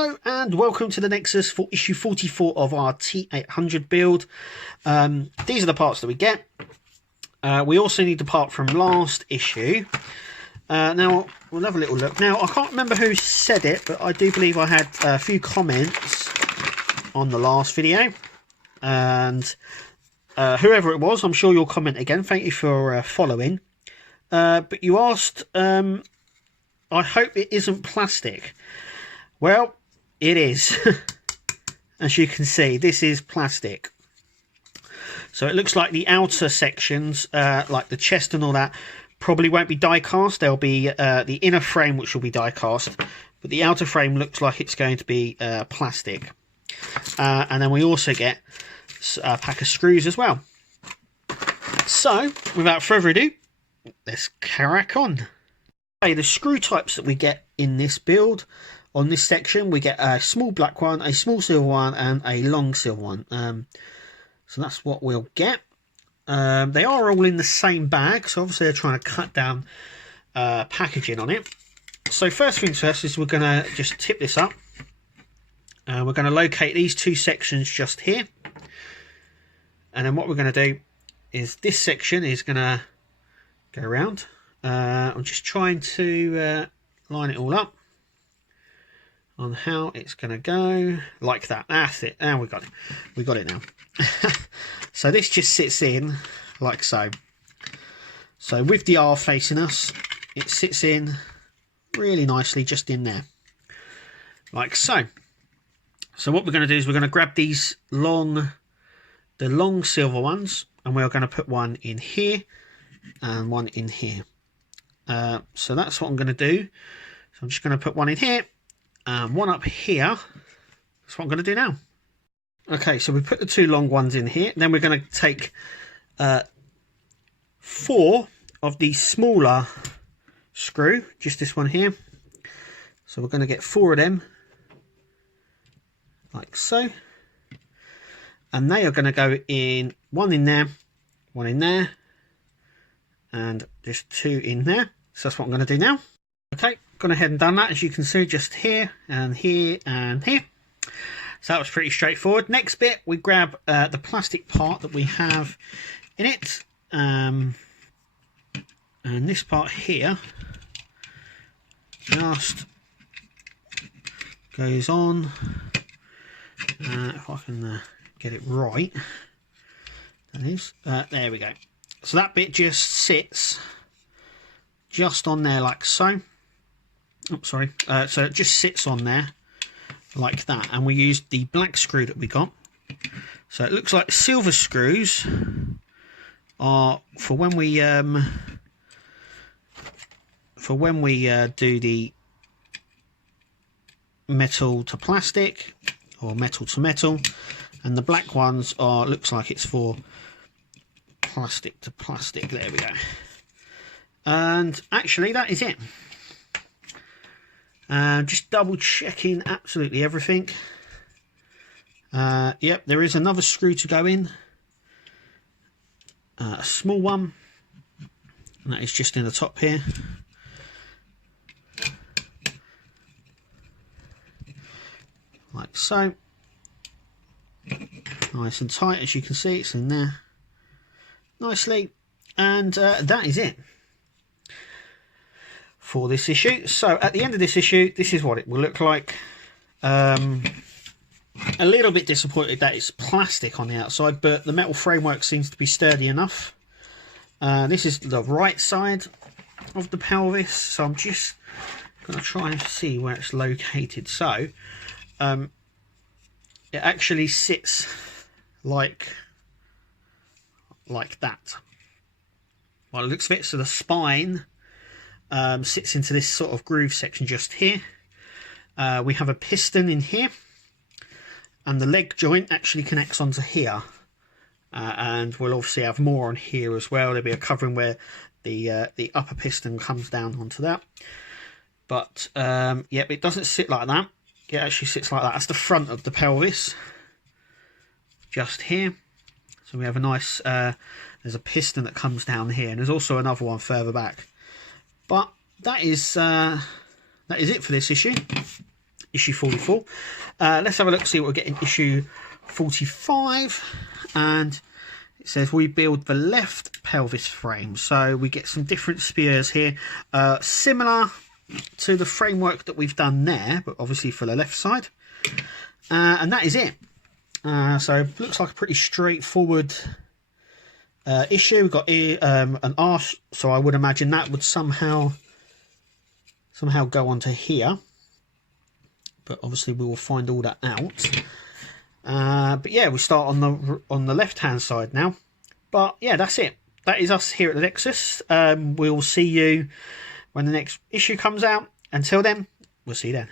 Hello and welcome to the Nexus for issue 44 of our T800 build. These are the parts that we get. We also need the part from last issue. Now, we'll have a little look. Now, I can't remember who said it, but I do believe I had a few comments on the last video. And whoever it was, I'm sure you'll comment again. Thank you for following. But you asked, I hope it isn't plastic. Well, it is. As you can see, this is plastic. So it looks like the outer sections, like the chest and all that, probably won't be die cast. There'll be the inner frame, which will be die cast, but the outer frame looks like it's going to be plastic. And then we also get a pack of screws as well. So, without further ado, let's crack on. Okay, the screw types that we get in this build, on this section, we get a small black one, a small silver one, and a long silver one. So that's what we'll get. They are all in the same bag, so obviously they're trying to cut down packaging on it. So first things first is we're going to just tip this up. We're going to locate these two sections just here. And then what we're going to do is this section is going to go around. I'm just trying to line it all up on how it's going to go, like that. That's it. Now we got it. We got it now. So this just sits in like so. So with the R facing us, it sits in really nicely just in there, like so. So what we're going to do is we're going to grab these the long silver ones, and we're going to put one in here and one in here. So that's what I'm going to do. So I'm just going to put one in here and one up here. That's what I'm going to do now. Okay, so we put the two long ones in here. Then we're going to take 4 of the smaller screw, just this one here. So we're going to get 4 of them, like so. And they are going to go in, one in there, one in there, and just 2 in there. So that's what I'm going to do now. Okay, gone ahead and done that, as you can see, just here and here and here. So that was pretty straightforward. Next bit, we grab the plastic part that we have in it. And this part here just goes on. If I can get it right. That is. There we go. So that bit just sits just on there like so. Oh, sorry. So it just sits on there like that, and we used the black screw that we got. So it looks like silver screws are for when we do the metal to plastic or metal to metal, and the black ones are, looks like it's for plastic to plastic. There we go. And actually that is it. Just double checking absolutely everything. Yep, there is another screw to go in, a small one, and that is just in the top here. Like so. Nice and tight, as you can see, it's in there nicely. And that is it for this issue. So at the end of this issue, this is what it will look like. A little bit disappointed that it's plastic on the outside, but the metal framework seems to be sturdy enough. This is the right side of the pelvis, so I'm just going to try and see where it's located. So it actually sits like that. Well, it looks of it. So the spine sits into this sort of groove section just here. We have a piston in here, and the leg joint actually connects onto here. And we'll obviously have more on here as well. There'll be a covering where the upper piston comes down onto that. But yep, it doesn't sit like that. It actually sits like that. That's the front of the pelvis, just here. So we have a nice, there's a piston that comes down here, and there's also another one further back. But that is it for this issue. issue 44. Let's have a look, see what we get in issue 45. And it says we build the left pelvis frame. So we get some different spears here, similar to the framework that we've done there, but obviously for the left side. And that is it. So it looks like a pretty straightforward issue. We've got an arse, so I would imagine that would somehow go onto here. But obviously we will find all that out. But yeah, we start on the left hand side now. But yeah, that's it. That is us here at the Nexus. We'll see you when the next issue comes out. Until then, we'll see you then.